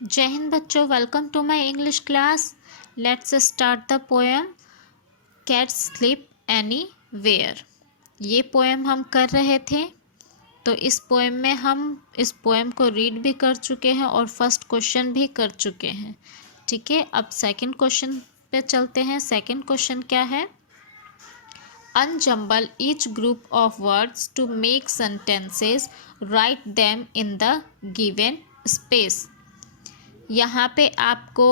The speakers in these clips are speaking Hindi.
जय हिंद बच्चों, welcome to my English class. Let's start the poem cats sleep anywhere. ये पोएम हम कर रहे थे। तो इस पोएम में हम इस पोएम को रीड भी कर चुके हैं और फर्स्ट क्वेश्चन भी कर चुके हैं। ठीक है, अब सेकंड क्वेश्चन पे चलते हैं। सेकंड क्वेश्चन क्या है? Unjumble each group of words to make sentences, write them in the given space. यहाँ पे आपको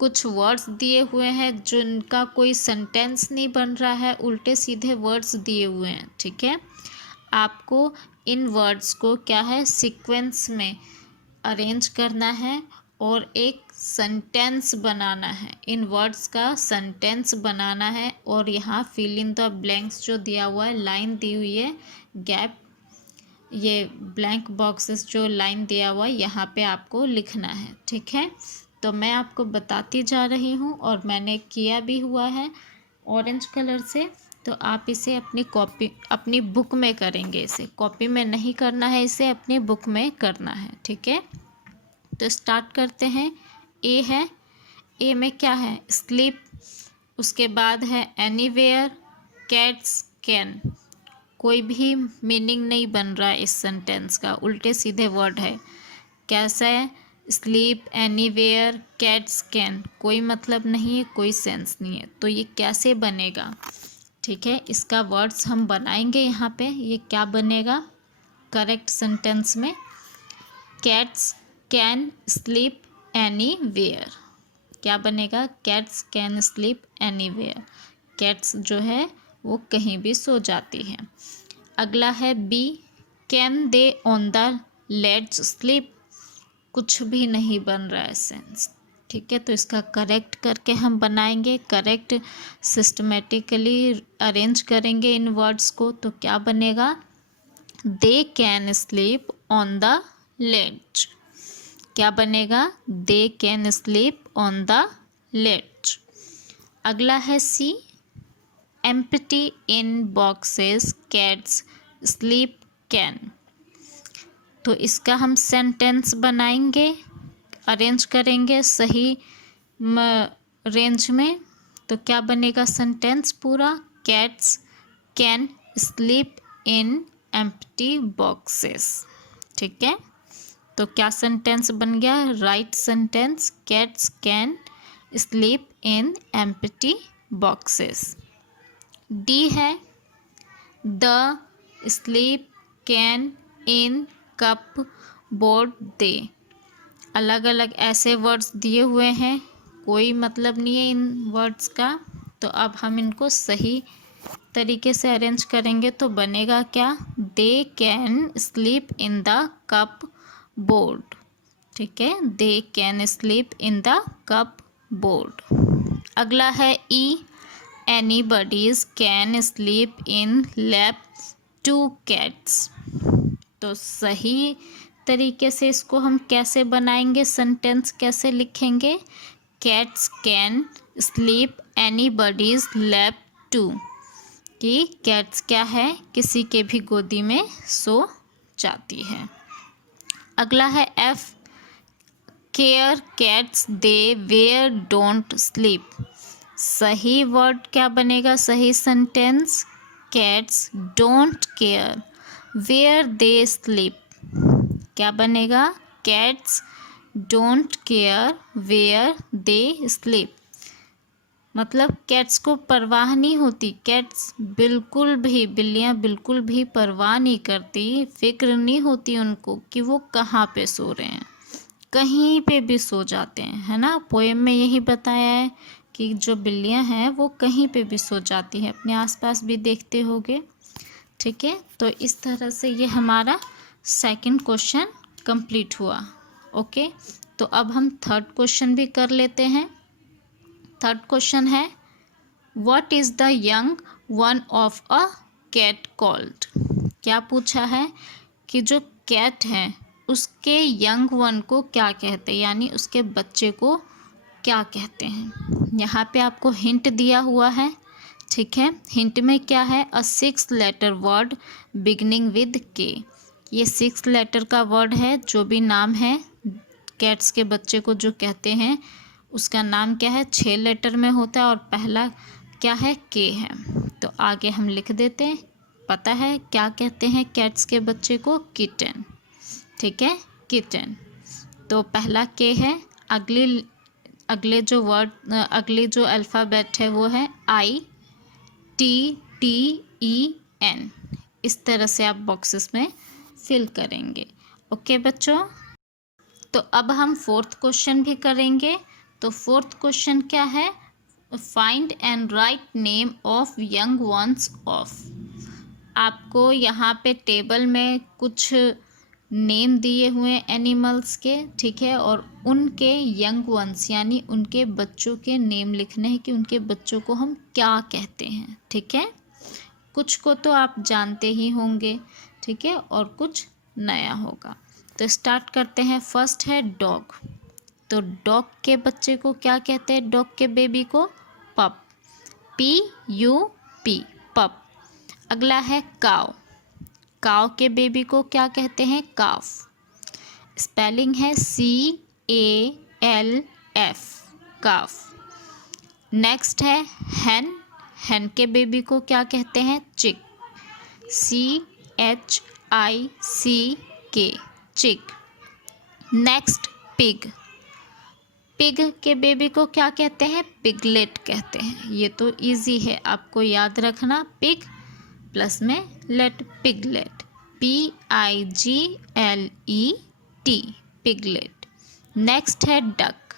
कुछ वर्ड्स दिए हुए हैं जिनका कोई सेंटेंस नहीं बन रहा है, उल्टे सीधे वर्ड्स दिए हुए हैं। ठीक है, आपको इन वर्ड्स को क्या है, सीक्वेंस में अरेंज करना है और एक सेंटेंस बनाना है। इन वर्ड्स का सेंटेंस बनाना है और यहाँ फिल इन द ब्लैंक्स जो दिया हुआ है, लाइन दी हुई है, गैप, ये ब्लैंक बॉक्सेस जो लाइन दिया हुआ है यहाँ पे आपको लिखना है। ठीक है, तो मैं आपको बताती जा रही हूँ और मैंने किया भी हुआ है ऑरेंज कलर से। तो आप इसे अपनी कॉपी, अपनी बुक में करेंगे। इसे कॉपी में नहीं करना है, इसे अपनी बुक में करना है। ठीक है, तो स्टार्ट करते हैं। ए है, ए में क्या है? स्लीप। उसके बाद है एनीवेयर, कैट्स, कैन। कोई भी मीनिंग नहीं बन रहा है इस सेंटेंस का, उल्टे सीधे वर्ड है। कैसा है? Sleep, anywhere, cats, can. कोई मतलब नहीं है, कोई सेंस नहीं है। तो ये कैसे बनेगा? ठीक है, इसका वर्ड्स हम बनाएंगे यहाँ पे। ये क्या बनेगा करेक्ट सेंटेंस में? Cats can sleep anywhere. क्या बनेगा? Cats can sleep anywhere. Cats जो है वो कहीं भी सो जाती है। अगला है B, can they on the let's sleep. कुछ भी नहीं बन रहा है सेंस। ठीक है, तो इसका करेक्ट करके हम बनाएंगे, करेक्ट सिस्टमेटिकली अरेंज करेंगे इन वर्ड्स को। तो क्या बनेगा? They can sleep on the lets. क्या बनेगा? They can sleep on the lets. अगला है C, empty in boxes cats sleep can. तो इसका हम सेंटेंस बनाएंगे, अरेंज करेंगे सही रेंज में। तो क्या बनेगा सेंटेंस पूरा? Cats can sleep in empty boxes. ठीक है, तो क्या सेंटेंस बन गया? Right sentence, cats can sleep in empty boxes. D है, the sleep can in cupboard they. अलग अलग ऐसे वर्ड्स दिए हुए हैं, कोई मतलब नहीं है इन वर्ड्स का। तो अब हम इनको सही तरीके से अरेंज करेंगे तो बनेगा क्या? They can sleep in the cupboard. ठीक है, they can sleep in the cupboard. अगला है E, anybody's can sleep in lap to cats. तो सही तरीके से इसको हम कैसे बनाएंगे, सेंटेंस कैसे लिखेंगे? Cats can sleep anybody's lap too. कि कैट्स क्या है, किसी के भी गोदी में सो जाती है। अगला है F, care cats they where don't sleep. सही वर्ड क्या बनेगा, सही sentence? Cats don't care where they sleep. क्या बनेगा? Cats don't care where they sleep. मतलब कैट्स को परवाह नहीं होती, कैट्स बिल्कुल भी, बिल्लियाँ बिल्कुल भी परवाह नहीं करती, फिक्र नहीं होती उनको कि वो कहाँ पे सो रहे हैं, कहीं पे भी सो जाते हैं। है ना, पोएम में यही बताया है कि जो बिल्लियाँ हैं वो कहीं पे भी सो जाती हैं, अपने आसपास भी देखते होगे। ठीक है, तो इस तरह से ये हमारा सेकंड क्वेश्चन कंप्लीट हुआ। ओके, तो अब हम थर्ड क्वेश्चन भी कर लेते हैं। थर्ड क्वेश्चन है, what is the young one of a cat called. क्या पूछा है कि जो कैट है उसके यंग वन को क्या कहते हैं, यानी उसके बच्चे को क्या कहते हैं। यहाँ पे आपको हिंट दिया हुआ है। ठीक है, हिंट में क्या है? अ 6 लेटर वर्ड बिगनिंग विद के। ये 6 लेटर का वर्ड है, जो भी नाम है कैट्स के बच्चे को जो कहते हैं उसका नाम क्या है, 6 लेटर में होता है और पहला क्या है, के है। तो आगे हम लिख देते हैं, पता है क्या कहते हैं कैट्स के बच्चे को, किटन। ठीक है, किटन। तो पहला के है। अगले जो वर्ड, अगली जो अल्फ़ाबेट है वो है ITTEN। इस तरह से आप बॉक्सेस में फिल करेंगे। ओके बच्चों, तो अब हम 4th क्वेश्चन भी करेंगे। तो 4th क्वेश्चन क्या है, find and write name of young ones of. आपको यहाँ पे टेबल में कुछ नेम दिए हुए एनिमल्स के, ठीक है, और उनके यंग वंस यानी उनके बच्चों के नेम लिखने हैं कि उनके बच्चों को हम क्या कहते हैं। ठीक है, कुछ को तो आप जानते ही होंगे, ठीक है, और कुछ नया होगा। तो स्टार्ट करते हैं। फर्स्ट है डॉग। तो डॉग के बच्चे को क्या कहते हैं, डॉग के बेबी को पप, PUP, पप। अगला है काव। काव के बेबी को क्या कहते हैं, काफ। स्पेलिंग है CALF, काफ। नेक्स्ट है हैन। हैन के बेबी को क्या कहते हैं, चिक, CHICK, चिक। Next pig. पिग के बेबी को क्या कहते हैं, पिगलेट कहते हैं। ये तो इजी है, आपको याद रखना, पिग प्लस में let, piglet, PIGLET, piglet. Next है डक।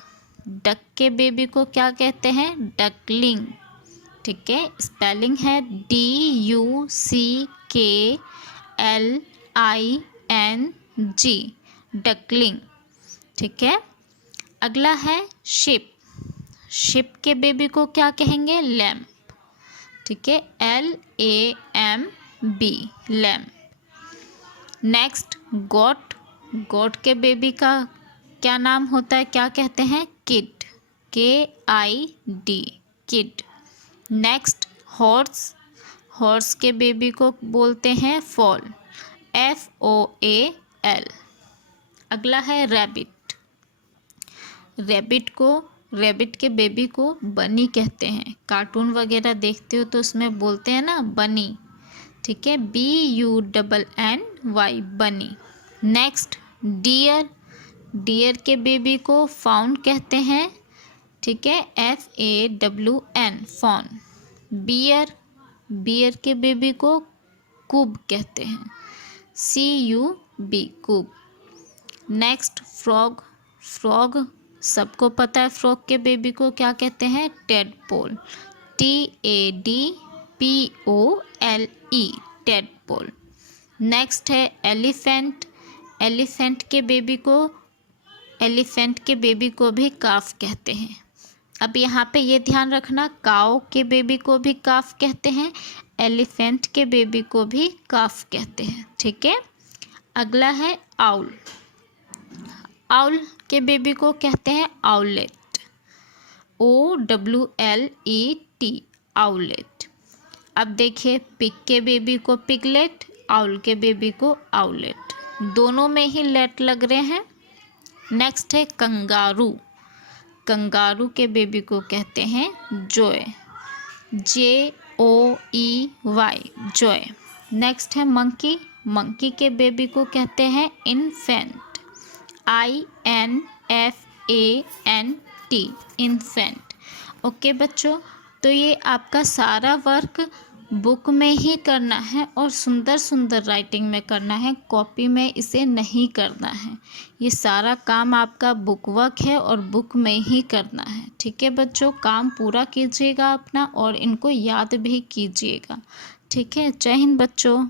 डक के बेबी को क्या कहते हैं, डकलिंग। ठीक है, स्पेलिंग है DUCKLING, डकलिंग। ठीक है, अगला है शिप। शिप के बेबी को क्या कहेंगे, लैम्प। ठीक है, LAMB, लैम्प। नेक्स्ट गोट। गोट के बेबी का क्या नाम होता है, क्या कहते हैं, kid, KID, kid. Next horse. Horse के बेबी को बोलते हैं फॉल, FOAL। अगला है रैबिट। रैबिट के बेबी को बनी कहते हैं। कार्टून वगैरह देखते हो तो उसमें बोलते हैं ना बनी। ठीक है, BUNNY, bunny. Next deer. Deer के बेबी को फाउन कहते हैं। ठीक है, FAWN, फॉन। बियर। बियर के बेबी को कूब कहते हैं, CUB, cub. Next frog. Frog सबको पता है, फ्रॉग के बेबी को क्या कहते हैं, टेडपोल, TADPOLE, टेडपोल। नेक्स्ट है एलिफेंट। एलिफेंट के बेबी को भी काफ कहते हैं। अब यहाँ पे ये ध्यान रखना, काऊ के बेबी को भी काफ कहते हैं, एलिफेंट के बेबी को भी काफ कहते हैं। ठीक है, अगला है आउल। आउल के बेबी को कहते हैं आउलेट, OWLET, आउलेट। अब देखिए, पिग के बेबी को पिगलेट, आउल के बेबी को आउलेट, दोनों में ही लेट लग रहे हैं। नेक्स्ट है कंगारू। कंगारू के बेबी को कहते हैं जॉय, JOEY, जॉय। नेक्स्ट है मंकी। मंकी के बेबी को कहते हैं इन्फेंट, INFANT, इन्फेंट। ओके बच्चों, तो ये आपका सारा वर्क बुक में ही करना है और सुंदर सुंदर राइटिंग में करना है, कॉपी में इसे नहीं करना है। ये सारा काम आपका बुक वर्क है और बुक में ही करना है। ठीक है बच्चों, काम पूरा कीजिएगा अपना और इनको याद भी कीजिएगा। ठीक है, जय हिंद बच्चों।